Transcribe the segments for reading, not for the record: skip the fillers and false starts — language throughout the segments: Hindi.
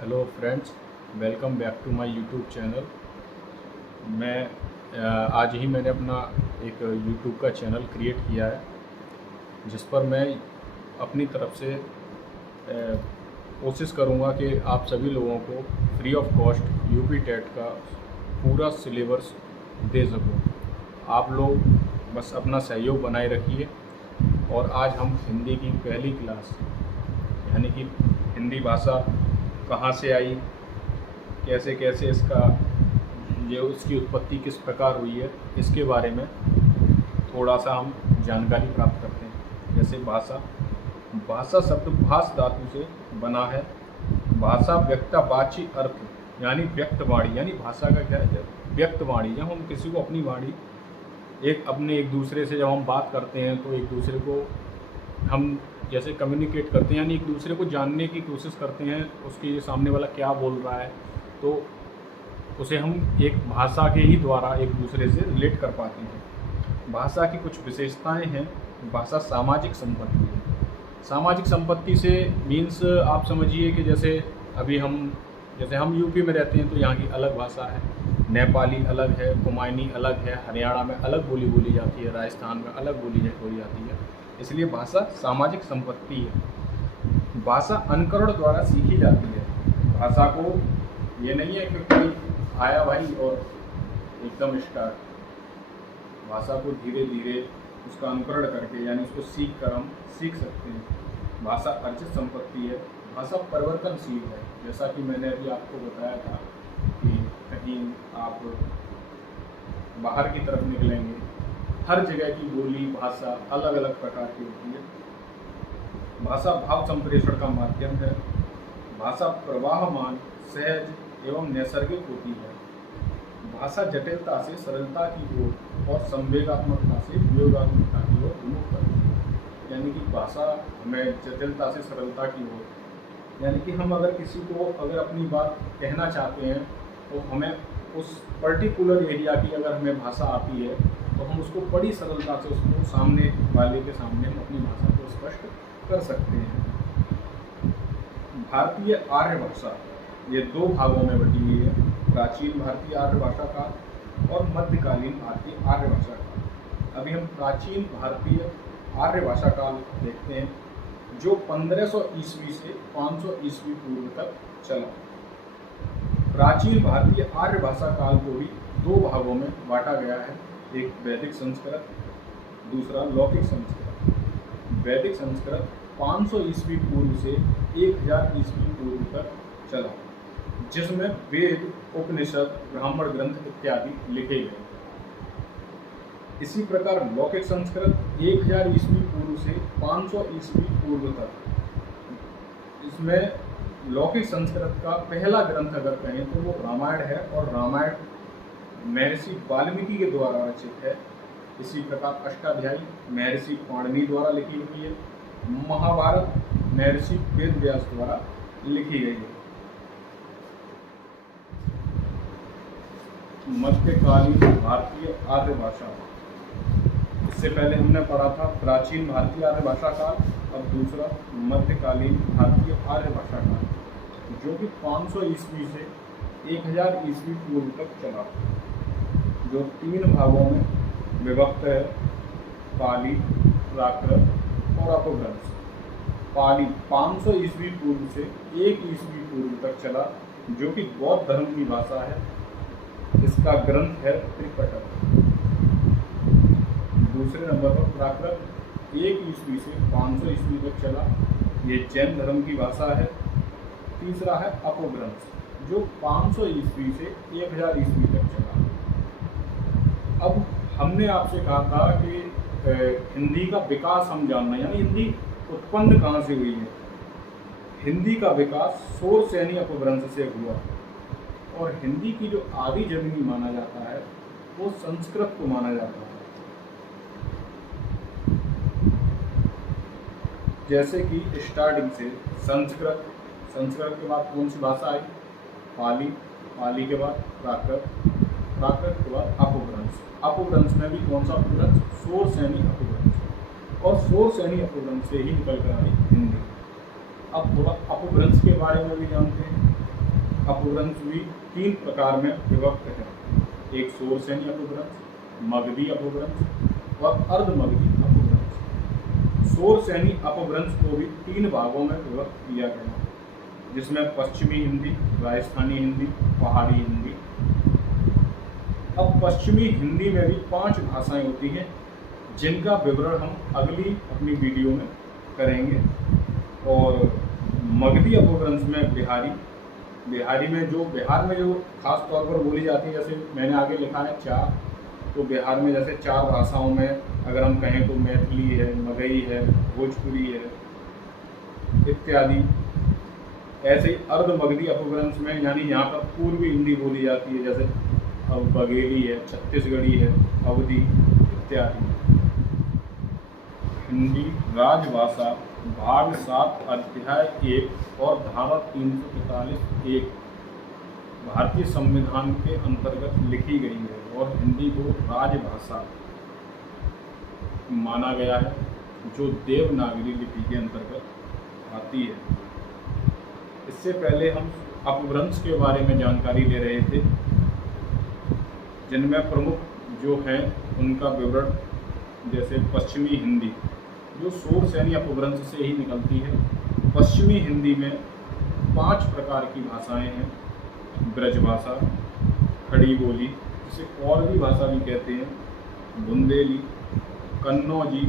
Hello friends, welcome back to my YouTube channel. आज ही मैंने अपना एक यूट्यूब का चैनल क्रिएट किया है, जिस पर मैं अपनी तरफ से कोशिश करूंगा कि आप सभी लोगों को free of cost UP TET का पूरा सिलेबस दे सकूं। आप लोग बस अपना सहयोग बनाए रखिए। और आज हम हिंदी की पहली क्लास यानी कि हिंदी भाषा कहाँ से आई, कैसे कैसे उसकी उत्पत्ति किस प्रकार हुई है, इसके बारे में थोड़ा सा हम जानकारी प्राप्त करते हैं। जैसे भाषा शब्द भाष धातु से बना है। भाषा व्यक्तवाची अर्थ यानी व्यक्तवाणी, यानी भाषा का क्या है, व्यक्तवाणी। जब हम किसी को अपनी वाणी एक दूसरे से जब हम बात करते हैं तो एक दूसरे को हम जैसे कम्युनिकेट करते हैं, यानी एक दूसरे को जानने की कोशिश करते हैं, उसके सामने वाला क्या बोल रहा है, तो उसे हम एक भाषा के ही द्वारा एक दूसरे से रिलेट कर पाते हैं। भाषा की कुछ विशेषताएं हैं। भाषा सामाजिक संपत्ति है। सामाजिक संपत्ति से मीन्स आप समझिए कि जैसे हम यूपी में रहते हैं तो यहाँ की अलग भाषा है, नेपाली अलग है, कुमायूनी अलग है, हरियाणा में अलग बोली बोली जाती है, राजस्थान में अलग बोली जाती है। इसलिए भाषा सामाजिक संपत्ति है। भाषा अनुकरण द्वारा सीखी जाती है। भाषा को ये नहीं है कि कोई आया भाई और एकदम स्टार्ट। भाषा को धीरे धीरे उसका अनुकरण करके यानी उसको सीख कर हम सीख सकते हैं। भाषा अर्जित संपत्ति है। भाषा परिवर्तनशील है। जैसा कि मैंने अभी आपको बताया था कि कहीं आप बाहर की तरफ निकलेंगे, हर जगह की बोली भाषा अलग अलग प्रकार की होती है। भाषा भाव संप्रेषण का माध्यम है। भाषा प्रवाहमान, सहज एवं नैसर्गिक होती है। भाषा जटिलता से सरलता की ओर और संवेगात्मकता से वियोगात्मकता की ओर उन्मुख करती है। यानी कि भाषा हमें जटिलता से सरलता की ओर, यानी कि हम अगर किसी को अपनी बात कहना चाहते हैं तो हमें उस पर्टिकुलर एरिया की अगर हमें भाषा आती है तो हम उसको बड़ी सरलता से उसको सामने वाले के सामने हम अपनी भाषा को स्पष्ट कर सकते हैं। भारतीय आर्य भाषा ये दो भागों में बटी हुई है। प्राचीन भारतीय आर्य भाषा काल और मध्यकालीन भारतीय आर्य भाषा काल। अभी हम प्राचीन भारतीय आर्य भाषा काल देखते हैं, जो 1500 ईस्वी से 500 ईस्वी पूर्व तक चला। प्राचीन भारतीय आर्य भाषा काल को भी दो भागों में बांटा गया है। एक वैदिक संस्कृत, दूसरा लौकिक संस्कृत। वैदिक संस्कृत 500 ईस्वी पूर्व से 1000 ईस्वी पूर्व तक चला, जिसमें वेद, उपनिषद, ब्राह्मण ग्रंथ इत्यादि लिखे गए। इसी प्रकार लौकिक संस्कृत 1000 ईस्वी पूर्व से 500 ईस्वी पूर्व तक। इसमें लौकिक संस्कृत का पहला ग्रंथ अगर कहें तो वो रामायण है, और रामायण महर्षि वाल्मीकि के द्वारा रचित है। इसी प्रकार अष्टाध्यायी महर्षि पाणिनि द्वारा लिखी हुई है। महाभारत महर्षि वेदव्यास द्वारा लिखी गई है। मध्यकालीन भारतीय आर्य भाषा, इससे पहले हमने पढ़ा था प्राचीन भारतीय आर्य भाषा काल, अब दूसरा मध्यकालीन भारतीय आर्य भाषा काल, जो कि 500 ईस्वी से 1000 ईस्वी पूर्व तक चला, जो 3 भागों में विभक्त है। पाली, प्राकृत और अपभ्रंश। पाली 500 ईस्वी पूर्व से 1 ईस्वी पूर्व तक चला, जो कि बौद्ध धर्म की भाषा है। इसका ग्रंथ है त्रिपिटक। दूसरे नंबर पर प्राकृत 1 ईस्वी से 500 ईस्वी तक चला, ये जैन धर्म की भाषा है। तीसरा है अपभ्रंश, जो 500 ईस्वी से 1000 ईस्वी तक चला। अब हमने आपसे कहा था कि हिंदी का विकास हम जानना, यानी हिंदी उत्पन्न कहाँ से हुई है। हिंदी का विकास शोरसेनी अपभ्रंश से हुआ, और हिंदी की जो आदि जननी माना जाता है वो संस्कृत को माना जाता है। जैसे कि स्टार्टिंग से संस्कृत के बाद कौन सी भाषा आई, पाली के बाद प्राकृत के बाद अपभ्रंश में भी कौन सा अपभ्रंश, शोरसेनी अपभ्रंश, और शोरसेनी अपभ्रंश से ही निकल कर आई हिंदी। अब थोड़ा अपभ्रंश के बारे में भी जानते हैं। अपभ्रंश भी 3 प्रकार में विभक्त है। एक शोरसेनी अपभ्रंश, मगधी अपभ्रंश और अर्धमगधी अपभ्रंश। शोरसेनी अपभ्रंश को भी 3 भागों में विभक्त किया गया है, जिसमें पश्चिमी हिंदी, राजस्थानी हिंदी, पहाड़ी हिंदी। अब पश्चिमी हिंदी में भी 5 भाषाएं होती हैं, जिनका विवरण हम अगली अपनी वीडियो में करेंगे। और मगधी अपभ्रंश में बिहारी में जो बिहार में जो खास तौर पर बोली जाती है, जैसे मैंने आगे लिखा है 4, तो बिहार में जैसे 4 भाषाओं में अगर हम कहें तो मैथिली है, मगही है, भोजपुरी है इत्यादि। ऐसे ही अर्धमगधी अपभ्रंश में यानी यहाँ पर पूर्वी हिंदी बोली जाती है, जैसे अब बघेली है, छत्तीसगढ़ी है, अवधी इत्यादि। हिंदी राजभाषा भाग 7 अध्याय 1 और धारा 345(1) भारतीय संविधान के अंतर्गत लिखी गई है और हिंदी को राजभाषा माना गया है, जो देवनागरी लिपि के अंतर्गत आती है। इससे पहले हम अपभ्रंश के बारे में जानकारी ले रहे थे, जिनमें प्रमुख जो हैं उनका विवरण, जैसे पश्चिमी हिंदी जो शोरसेनी अपभ्रंश से ही निकलती है। पश्चिमी हिंदी में 5 प्रकार की भाषाएं हैं। ब्रजभाषा, खड़ी बोली जिसे कोरवी भाषा भी कहते हैं, बुंदेली, कन्नौजी,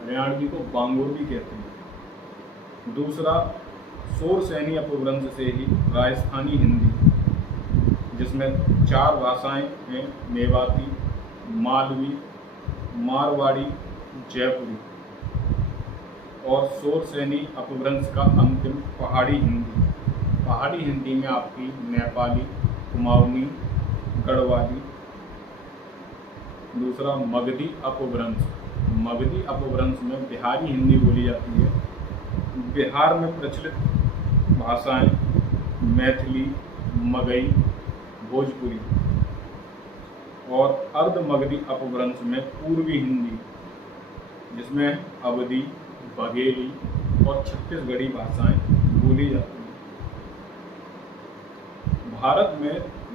हरियाणवी को बांगुर भी कहते हैं। दूसरा शोरसेनी अपभ्रंश से ही राजस्थानी हिंदी, जिसमें 4 भाषाएं हैं, मेवाती, मालवी, मारवाड़ी, जयपुरी। और शोरसेनी अपभ्रंश का अंतिम पहाड़ी हिंदी। पहाड़ी हिंदी में आपकी नेपाली, कुमाऊनी, गढ़वाली। दूसरा मगधी अपभ्रंश। मगधी अपभ्रंश में बिहारी हिंदी बोली जाती है। बिहार में प्रचलित भाषाएं मैथिली, मगही, भोजपुरी। और अर्धमगधी अपभ्रंश में पूर्वी हिंदी, जिसमें अवधी, बघेली और छत्तीसगढ़ी भाषाएं बोली जाती हैं। भारत में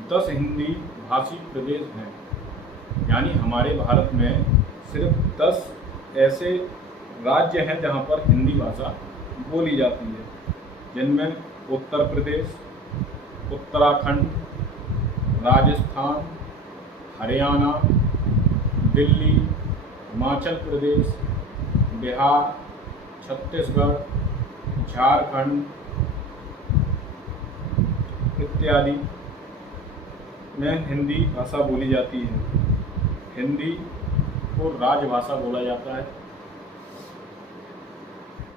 10 हिंदी भाषी प्रदेश हैं, यानी हमारे भारत में सिर्फ 10 ऐसे राज्य हैं जहां पर हिंदी भाषा बोली जाती है, जिनमें उत्तर प्रदेश, उत्तराखंड, राजस्थान, हरियाणा, दिल्ली, हिमाचल प्रदेश, बिहार, छत्तीसगढ़, झारखंड इत्यादि में हिंदी भाषा बोली जाती है। हिंदी को राजभाषा बोला जाता है।